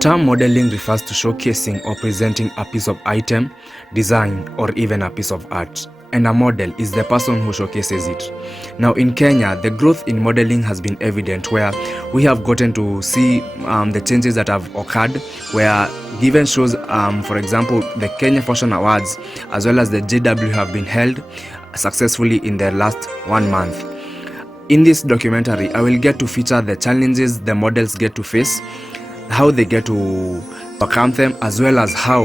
term modeling refers to showcasing or presenting a piece of item, design, or even a piece of art. And a model is the person who showcases it. Now in Kenya, the growth in modeling has been evident, where we have gotten to see the changes that have occurred, where given shows, for example, the Kenya Fashion Awards as well as the JW have been held successfully in the last 1 month. In this documentary, I will get to feature the challenges the models get to face, how they get to overcome them, as well as how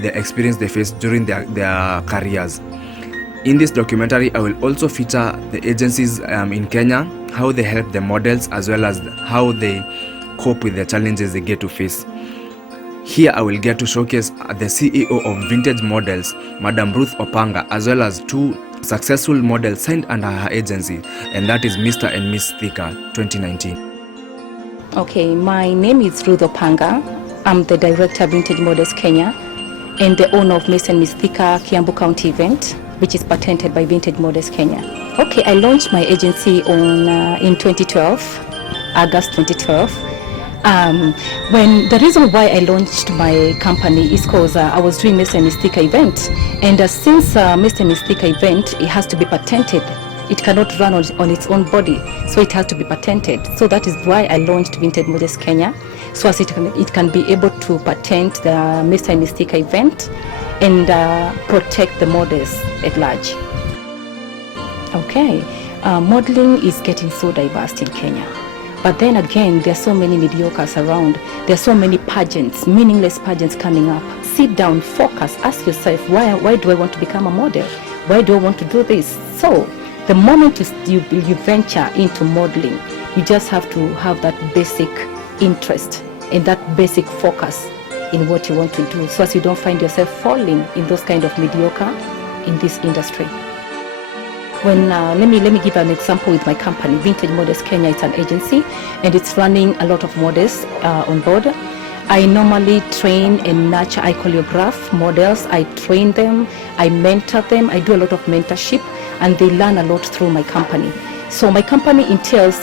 the experience they face during their careers. In this documentary, I will also feature the agencies in Kenya, how they help the models, as well as how they cope with the challenges they get to face. Here I will get to showcase the CEO of Vintage Models, Madam Ruth Opanga, as well as 2 successful models signed under her agency, and that is Mr. and Miss Thika 2019. Okay, my name is Ruth Opanga. I'm the director of Vintage Models Kenya and the owner of Mr. and Miss Thika Kiambu County event, which is patented by Vintage Models Kenya. Okay, I launched my agency in 2012, August 2012. When the reason why I launched my company is because I was doing Mr. and Miss Thika event, and since Mr. and Miss Thika event, it has to be patented. It cannot run on its own body, so it has to be patented. So that is why I launched Vintage Models Kenya, so as it can be able to patent the Mr. and Miss Thika event and protect the models at large. Okay, modeling is getting so diverse in Kenya. But then again, there are so many mediocres around. There are so many pageants, meaningless pageants coming up. Sit down, focus, ask yourself, why do I want to become a model? Why do I want to do this? So the moment you venture into modeling, you just have to have that basic interest and that basic focus in what you want to do, so as you don't find yourself falling in those kind of mediocre in this industry. When let me give an example with my company, Vintage Models Kenya. It's an agency and it's running a lot of models on board. I normally train and nurture, I choreograph models, I train them, I mentor them, I do a lot of mentorship, and they learn a lot through my company. So my company entails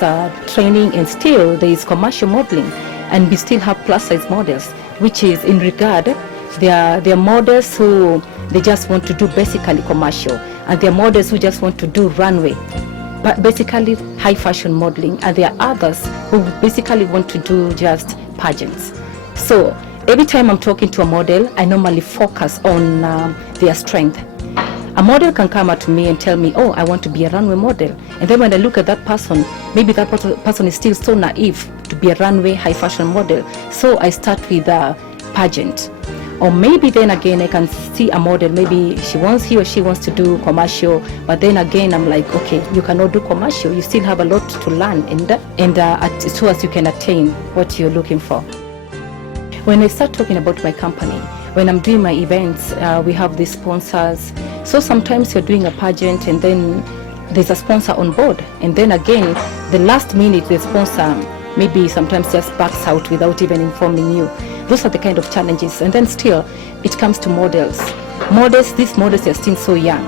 training, and still there is commercial modeling, and we still have plus size models, which is in regard, they are models who they just want to do basically commercial, and there are models who just want to do runway, but basically high fashion modeling, and there are others who basically want to do just pageants. So every time I'm talking to a model, I normally focus on their strength. A model can come up to me and tell me, oh, I want to be a runway model. And then when I look at that person, maybe that person is still so naive to be a runway high fashion model. So I start with a pageant. Or maybe then again, I can see a model, maybe he or she wants to do commercial, but then again, I'm like, okay, you cannot do commercial. You still have a lot to learn, and so as you can attain what you're looking for. When I start talking about my company, when I'm doing my events, we have these sponsors. So sometimes you're doing a pageant and then there's a sponsor on board. And then again, the last minute, the sponsor maybe sometimes just backs out without even informing you. Those are the kind of challenges. And then still, it comes to models. These models are still so young.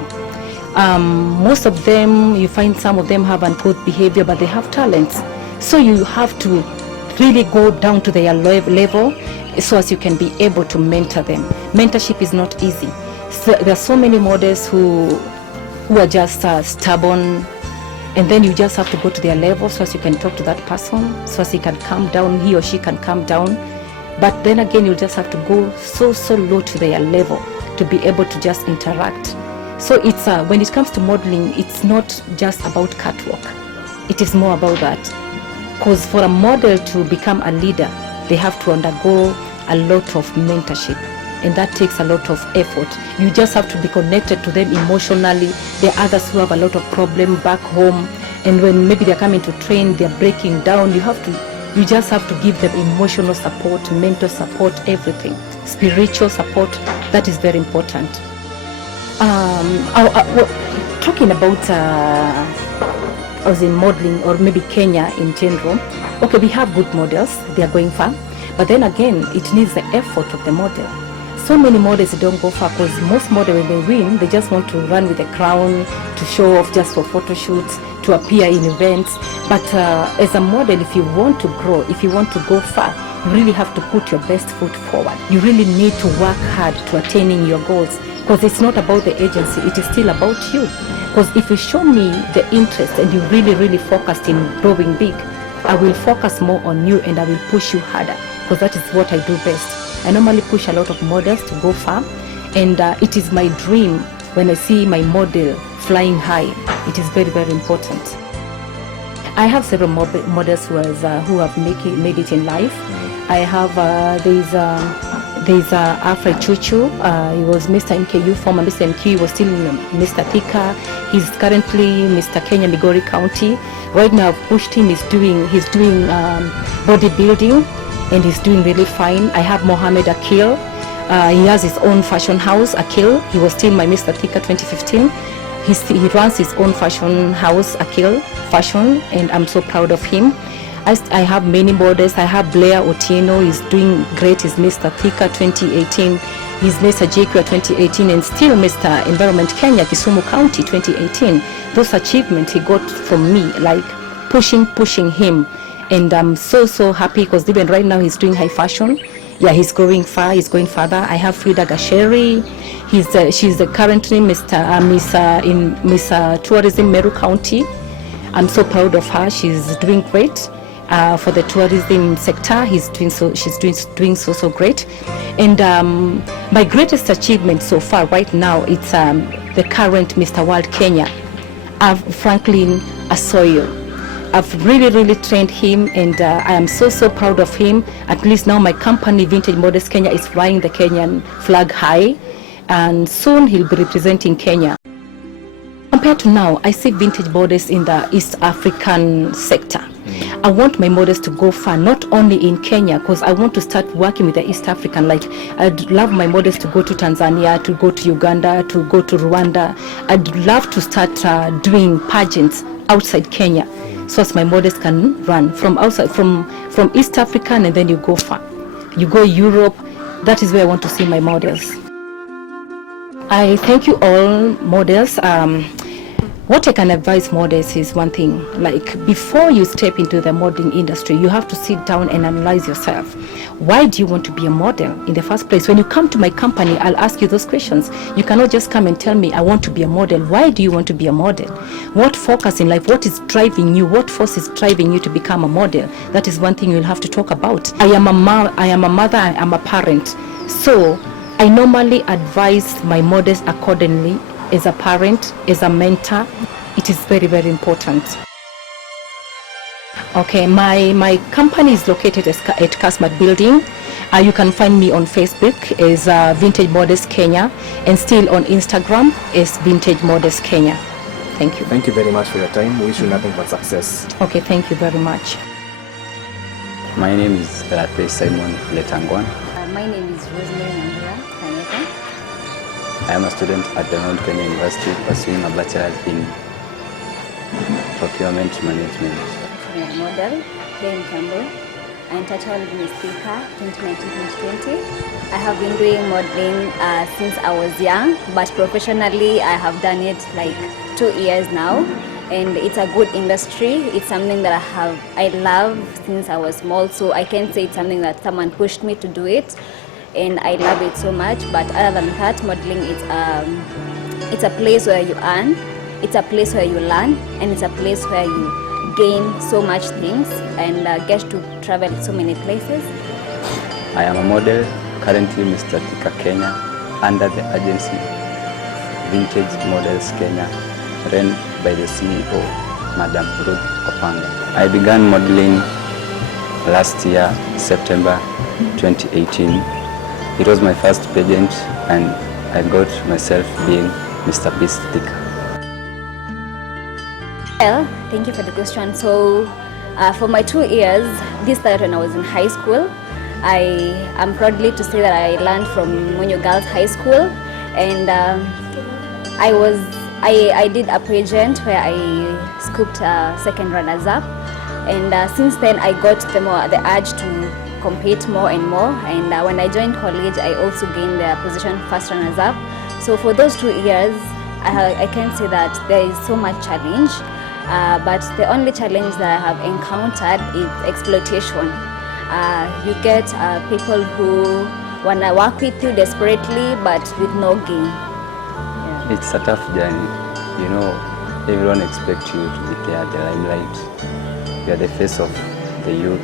Most of them, you find some of them have uncouth behavior, but they have talents. So you have to really go down to their level, so as you can be able to mentor them. Mentorship is not easy. So there are so many models who are just stubborn, and then you just have to go to their level so as you can talk to that person, so as he can calm down, he or she can calm down. But then again, you just have to go so low to their level to be able to just interact. So it's when it comes to modeling, it's not just about catwalk. It is more about that. Because for a model to become a leader, they have to undergo a lot of mentorship, and that takes a lot of effort. You just have to be connected to them emotionally. There are others who have a lot of problem back home, and when maybe they're coming to train, they're breaking down. You just have to give them emotional support, mental support, everything. Spiritual support, that is very important. Talking about as in modeling, or maybe Kenya in general, okay, we have good models, they are going far, but then again, it needs the effort of the model. So many models don't go far, because most models, when they win, they just want to run with a crown, to show off just for photo shoots, to appear in events. But as a model, if you want to grow, if you want to go far, you really have to put your best foot forward. You really need to work hard to attaining your goals, because it's not about the agency, it is still about you. Because if you show me the interest and you really focused in growing big, I will focus more on you and I will push you harder, because that is what I do best. I normally push a lot of models to go far, and it is my dream when I see my model flying high. It is very important. I have several models who have made it in life. I have there's Alfred Chuchu. He was Mr. MKU, former Mr. MKU. He was still Mr. Thika. He's currently Mr. Kenya Migori County. Right now, I've pushed him. He's doing bodybuilding, and he's doing really fine. I have Mohammed Akil. He has his own fashion house, Akil. He was still my Mr. Thika 2015. He runs his own fashion house, Akil Fashion, and I'm so proud of him. I have many models. I have Blair Otieno. He's doing great. He's Mr. Thika 2018. He's Mr. JQ 2018, and still Mr. Environment Kenya, Kisumu County 2018. Those achievements he got from me, like pushing him. And I'm so happy, because even right now he's doing high fashion. Yeah, he's going far. He's going further. I have Frida Gasheri. She's currently Miss Tourism Meru County. I'm so proud of her. She's doing great for the tourism sector. She's doing so great. And my greatest achievement so far right now, it's the current Mr. World Kenya, Franklin Asoyo. I've really trained him, and I am so proud of him. At least now my company, Vintage Models Kenya, is flying the Kenyan flag high, and soon he'll be representing Kenya. Compared to now, I see Vintage Models in the East African sector. I want my models to go far, not only in Kenya, because I want to start working with the East African. Like, I'd love my models to go to Tanzania, to go to Uganda, to go to Rwanda. I'd love to start doing pageants outside Kenya, so as my models can run from outside, from East Africa, and then you go far. You go Europe. That is where I want to see my models. I thank you all models. What I can advise models is one thing, like, before you step into the modeling industry, you have to sit down and analyze yourself. Why do you want to be a model in the first place? When you come to my company, I'll ask you those questions. You cannot just come and tell me, I want to be a model. Why do you want to be a model? What focus in life? What is driving you? What force is driving you to become a model? That is one thing you'll have to talk about. I am a mother, I am a parent. So I normally advise my models accordingly. As a parent, as a mentor, it is very important. Okay, my company is located at Kasmat Building. You can find me on Facebook as Vintage Models Kenya, and still on Instagram as Vintage Models Kenya. Thank you. Thank you very much for your time. We wish you nothing but success. Okay, thank you very much. My name is Rafe Simon Letangwan. My name is Rosemary Nambura Kaneka. I am a student at the Mount Kenya University pursuing a bachelor's in procurement management. I'm a model here in Kiambu. I entitled Miss Thika 2019-2020. I have been doing modeling since I was young, but professionally I have done it like 2 years now. And it's a good industry. It's something that I love since I was small, so I can say it's something that someone pushed me to do it. And I love it so much. But other than that, modeling it's a place where you earn, it's a place where you learn, and it's a place where you gain so much things and get to travel so many places. I am a model, currently Mr. Thika Kenya, under the agency Vintage Models Kenya, run by the CEO, Madam Ruth Opanga. I began modeling last year, September 2018. It was my first pageant, and I got myself being Mr. Beast Thika. Well, thank you for the question. So, for my 2 years, this started when I was in high school. I am proudly to say that I learned from Munyo Girls High School, and I did a pageant where I scooped second runners-up, and since then I got the urge to compete more and more, and when I joined college I also gained the position first runners-up. So for those 2 years I can say that there is so much challenge, but the only challenge that I have encountered is exploitation. You get people who want to work with you desperately but with no gain. Yeah. It's a tough journey. You know, everyone expects you to be there, the limelight. You are the face of the youth.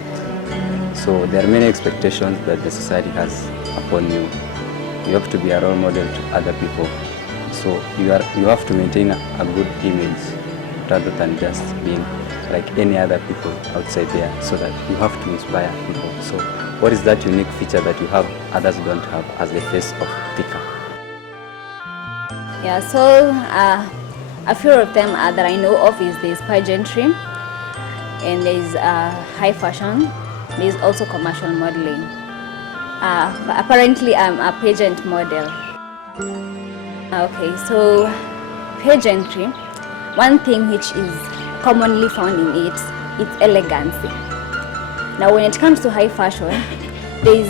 So there are many expectations that the society has upon you. You have to be a role model to other people. So you have to maintain a good image rather than just being like any other people outside there, so that you have to inspire people. So what is that unique feature that you have others don't have as the face of Thika? Yeah, so a few of them that I know of is there's pageantry, and there's high fashion, there's also commercial modeling. But apparently I'm a pageant model. Okay, so pageantry, one thing which is commonly found in it, it's elegancy. Now when it comes to high fashion, there's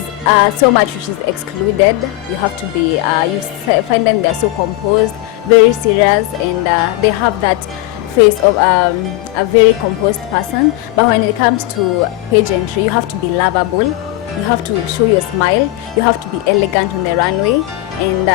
so much which is excluded. You have to be, you find them, they're so composed, very serious, and they have that face of a very composed person. But when it comes to pageantry, you have to be lovable, you have to show your smile, you have to be elegant on the runway, and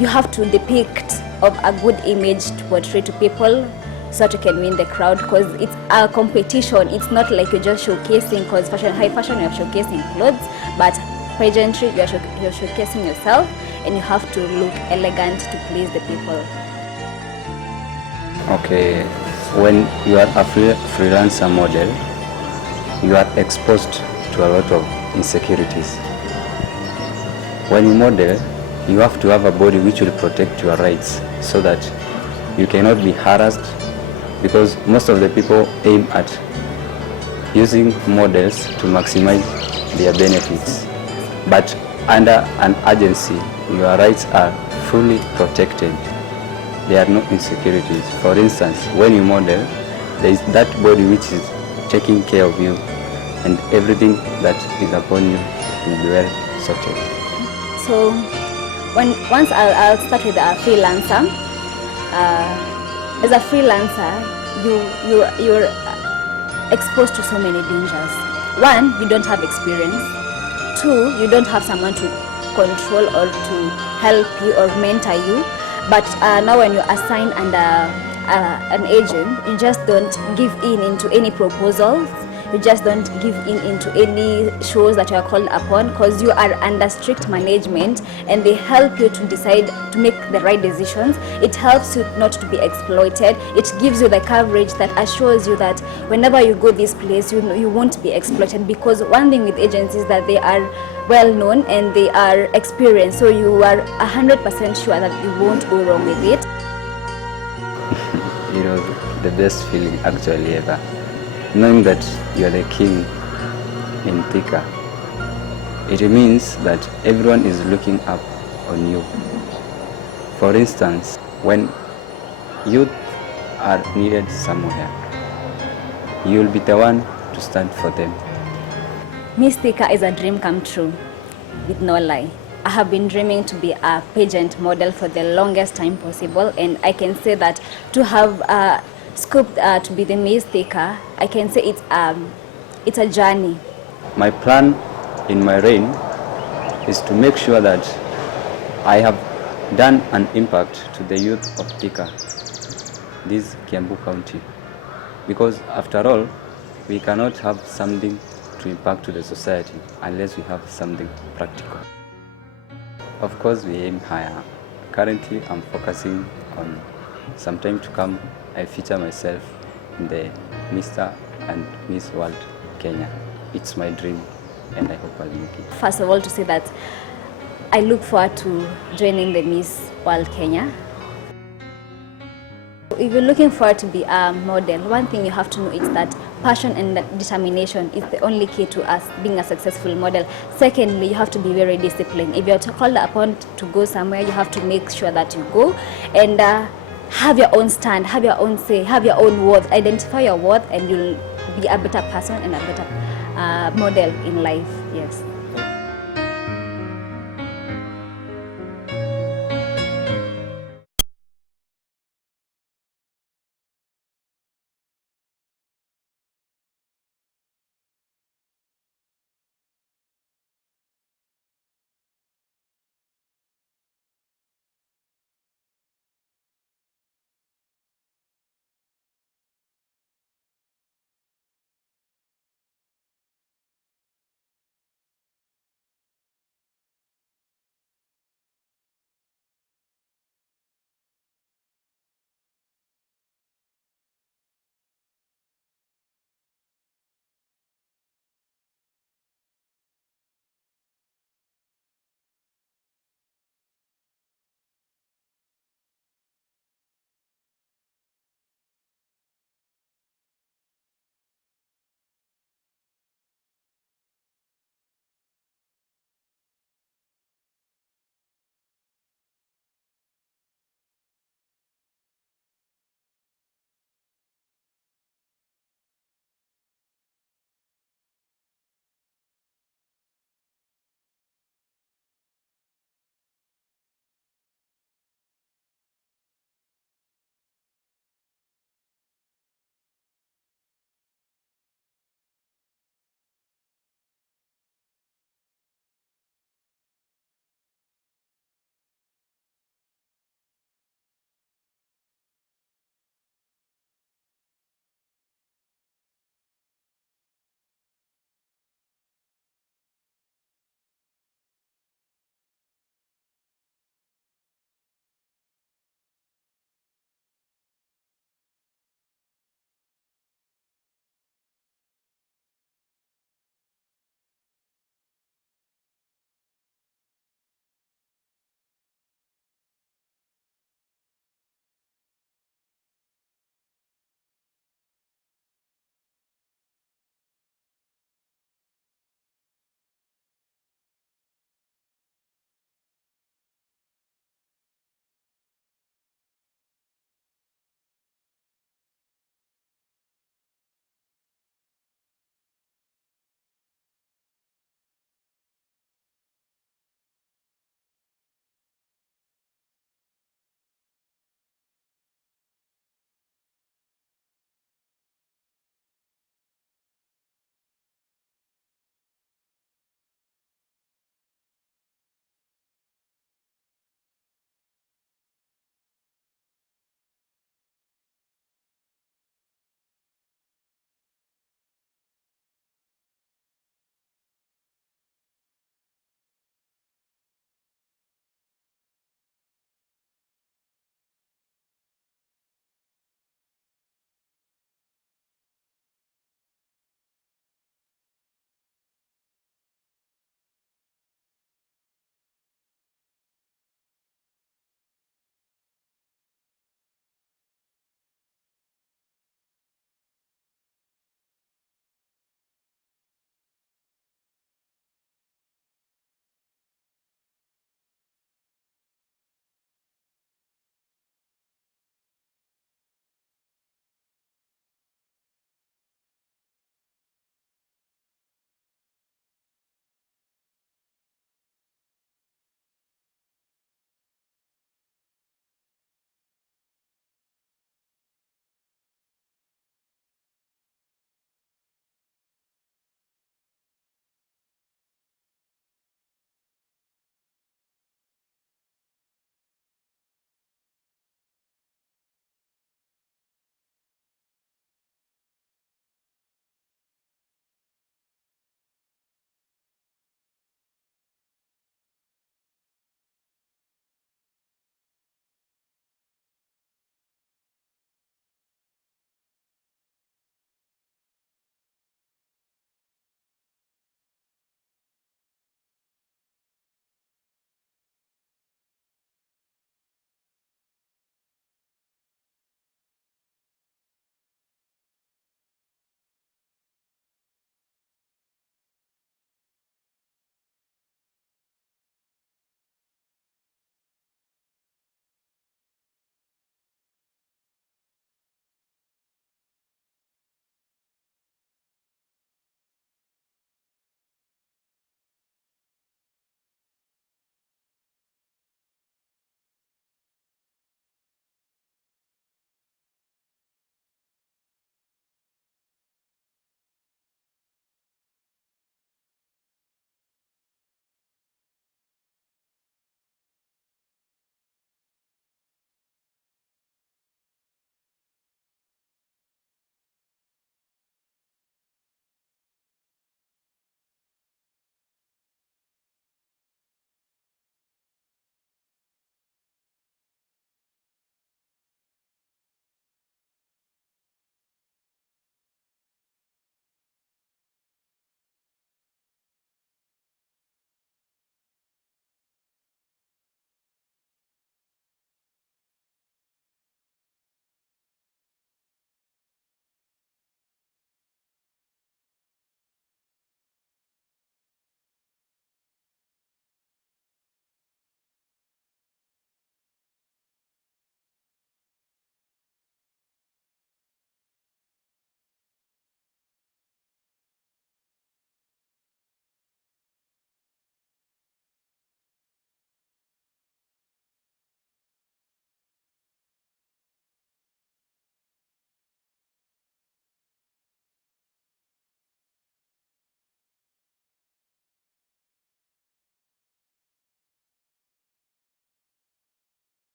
you have to depict of a good image to portray to people so that you can win the crowd, because it's a competition. It's not like you're just showcasing, because high fashion you're showcasing clothes, but pageantry you're showcasing yourself, and you have to look elegant to please the people. Okay, when you are a freelancer model, you are exposed to a lot of insecurities. When you model, you have to have a body which will protect your rights, so that you cannot be harassed, because most of the people aim at using models to maximize their benefits. But under an agency, your rights are fully protected. There are no insecurities. For instance, when you model, there is that body which is taking care of you, and everything that is upon you will be well sorted. So once I'll start with a freelancer. As a freelancer, you're exposed to so many dangers. One, you don't have experience. Two, you don't have someone to control or to help you or mentor you. But now when you're assigned under an agent, you just don't give in into any proposals. You just don't give in into any shows that you are called upon, because you are under strict management, and they help you to decide to make the right decisions. It helps you not to be exploited. It gives you the coverage that assures you that whenever you go this place, you won't be exploited, because one thing with agencies is that they are well known and they are experienced, so you are 100% sure that you won't go wrong with it. You know, the best feeling actually ever, knowing that you are the king in Thika. It means that everyone is looking up on you. For instance, when youth are needed somewhere, you will be the one to stand for them. Miss Thika is a dream come true, with no lie. I have been dreaming to be a pageant model for the longest time possible, and I can say that to have scooped to be the Miss Thika, I can say it's a journey. My plan in my reign is to make sure that I have done an impact to the youth of Thika, this Kiambu County, because after all, we cannot have something to impact to the society unless we have something practical. Of course, we aim higher. Currently, I'm focusing on some time to come. I feature myself in the Mr. and Miss World Kenya. It's my dream, and I hope I'll make it. First of all, to say that I look forward to joining the Miss World Kenya. If you're looking forward to be a model, one thing you have to know is that passion and determination is the only key to us being a successful model. Secondly, you have to be very disciplined. If you're called upon to go somewhere, you have to make sure that you go and have your own stand, have your own say, have your own worth, identify your worth, and you'll be a better person and a better model in life. Yes.